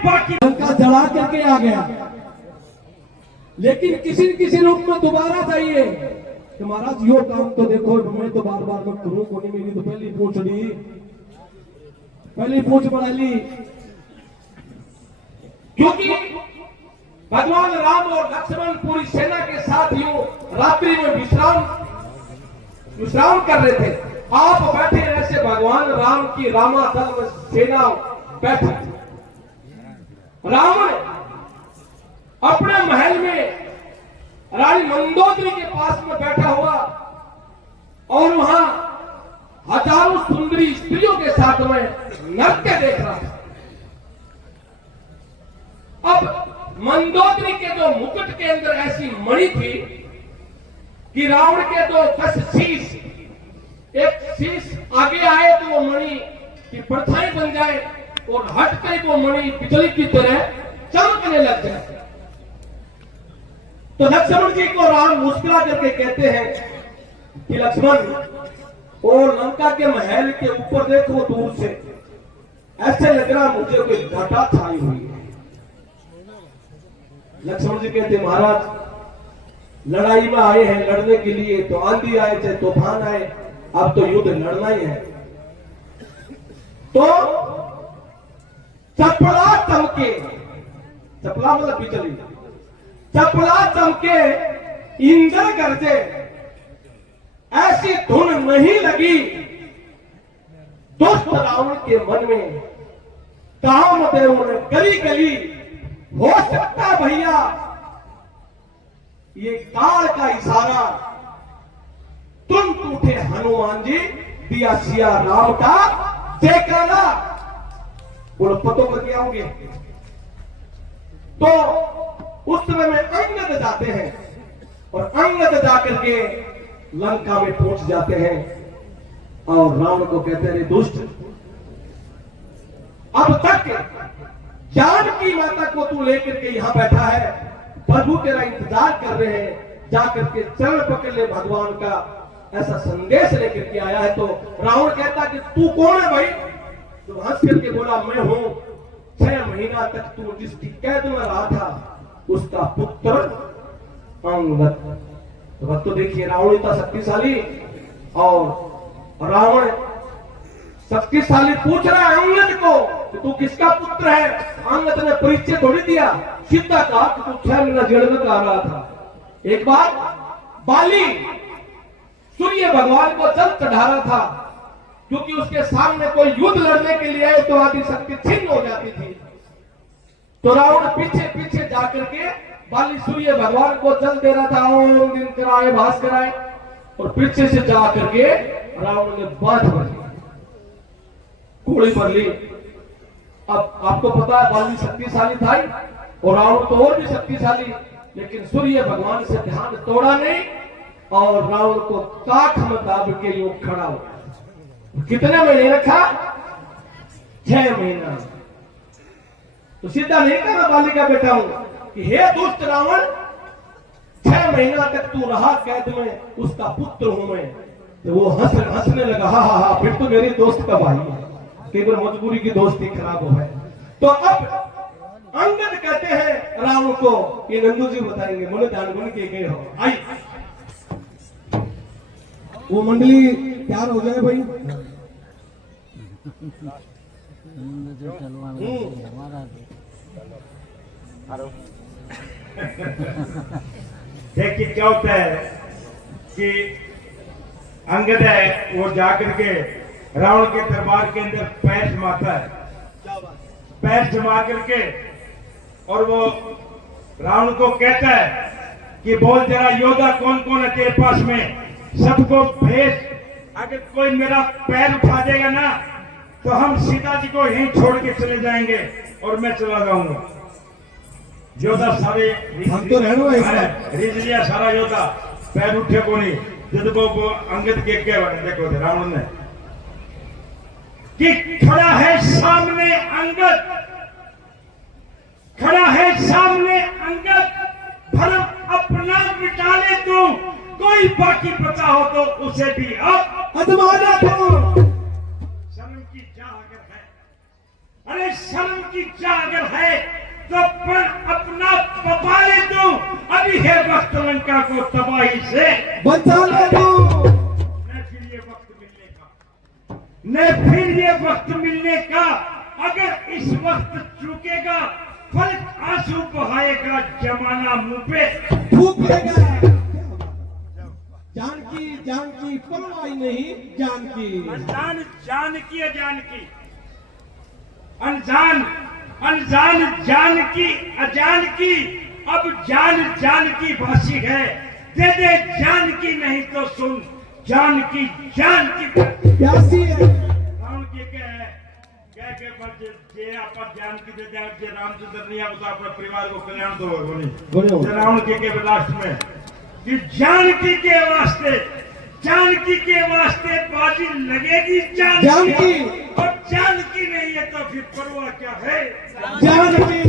बाकी लंका जला करके आ गया, लेकिन किसी न किसी रूप में दोबारा चाहिए कि महाराज यो काम तो देखो, मैं तो बार बार मत करूं, कोनी मेरी तो पहली पूछ बढ़ा ली। क्योंकि भगवान राम और लक्ष्मण पूरी सेना के साथ यूं रात्रि में विश्राम कर रहे थे। आप बैठे ऐसे भगवान राम की रामादल में सेना बैठी। रावण अपने महल में रानी मंदोदरी के पास में बैठा हुआ और वहां हजारों सुंदरी स्त्रियों के साथ में नृत्य देख रहा था। अब मंदोदरी के जो मुकुट के अंदर ऐसी मणि थी कि रावण के तो 10 शीश, एक शीश आगे आए तो वो मणि की परछाई बन जाए और हटकर वो मणि बिजली की तरह चमकने लग जाए। तो लक्ष्मण जी को राम मुस्कुरा करके कहते हैं कि लक्ष्मण, और लंका के महल के ऊपर देखो, दूर से ऐसे लग रहा मुझे कोई घटा छाई हुई है। लक्ष्मण जी कहते महाराज लड़ाई में आए हैं लड़ने के लिए, तो आंधी आए चाहे तूफान आए, अब तो युद्ध लड़ना ही है। तो चपला चमके, चपला मतलब बिजली, चपला चमके इंद्र गरजे, ऐसी धुन नहीं लगी दुष्ट रावण के मन में। कामदेव ने गली गली, हो सकता भैया ये काल का इशारा, तुम टूटे हनुमान जी, दिया सिया राम का जयकारा। बोलो पतो करके आओगे। तो उस समय में अंगद जाते हैं और अंगद जाकर के लंका में पहुंच जाते हैं और रावण को कहते हैं दुष्ट, अब तक जानकी माता को तू लेकर के यहां बैठा है, प्रभु तेरा इंतजार कर रहे हैं, जाकर के चरण पकड़ ले भगवान का, ऐसा संदेश लेकर के आया है। तो रावण कहता कि तू कौन है भाई? तो हंस करके बोला मैं हूं 6 महीना तक तू जिसकी कैद में रहा था उसका पुत्र अंगद। तो देखिए रावण इतना शक्तिशाली, और रावण शक्तिशाली पूछ रहा है अंगद को कि तू किसका पुत्र है। अंगद ने परिचय थोड़ी दिया, सीधा कहा कि तू 6 महीना जेल में आ रहा था। एक बार बाली सूर्य भगवान को जल चढ़ा रहा था, क्योंकि उसके सामने कोई युद्ध लड़ने के लिए आए तो आदि शक्ति छिन्न हो जाती थी। तो रावण पीछे पीछे जाकर के बाली सूर्य भगवान को जल दे रहा था, ओम दिन कराए भास कराए, और पीछे से जाकर के रावण ने बात भर ली, गोली भर ली। अब आपको पता है बाली शक्तिशाली था और रावण तो और भी शक्तिशाली, लेकिन सूर्य भगवान से ध्यान तोड़ा नहीं और रावण को काख में दाब के लिए खड़ा हो गया। कितने महीने रखा? 6 महीना। तो सीधा नहीं कहा बाली का बेटा हूं कि हे दुष्ट रावण, 6 महीना तक तू रहा कैद में, उसका पुत्र हूं मैं। तो वो हंसने लगा, हा हा हा, फिर तो मेरे दोस्त का भाई है, कई बार मजबूरी की दोस्ती खराब हो है। तो अब अंगद कहते हैं रावण को, ये नंदू जी बताएंगे, मन दान बन के गए हो, आई वो मंडली तैयार हो जाए भाई। देखिए क्या होता है कि अंगद है वो जाकर के रावण के दरबार के अंदर पैर जमाता है, पैर जमा करके, और वो रावण को कहता है कि बोल जरा योद्धा कौन कौन है तेरे पास में, सबको भेज, अगर कोई मेरा पैर उठा देगा ना तो हम सीता जी को यहीं छोड़ के चले जाएंगे और मैं चला जाऊंगा। योद्धा सारे हम तो रिज लिया, सारा योद्धा पैर उठे को नहीं, जब वो अंगद के देखो थे रावण ने कि खड़ा है सामने अंगद, खड़ा है सामने अंगद, भरम अपना मिटा ले तू, कोई बाकी बचा हो तो उसे भी अब अजमाना था। शर्म की जा अगर है, अरे शर्म की की चाह अगर है तो पर अपना बचा ले तू, अभी है वक्त लंका को तबाही से बचा ले तू। न फिर ये वक्त मिलने का, न फिर ये वक्त मिलने का। अगर इस वक्त चूकेगा फल आंसू बहाएगा जमाना मुंह पे थूक देगा। जानकी जानकी परवाह नहीं जानकी। अनजान जानकी अजानकी, अनजान अनजान जानकी अजानकी, अब जान जानकी भाषी है, दे दे जानकी नहीं तो सुन जानकी जानकी प्यासी है। रावण के कह पर जे आप जानकी दे जे रामचंद्र नहीं आप अपने परिवार को कल्याण दो बोलो। रावण के लास्ट में कि जानकी के वास्ते बाजी लगेगी जानकी। और जानकी नहीं है तो फिर परवाह क्या है। जानकी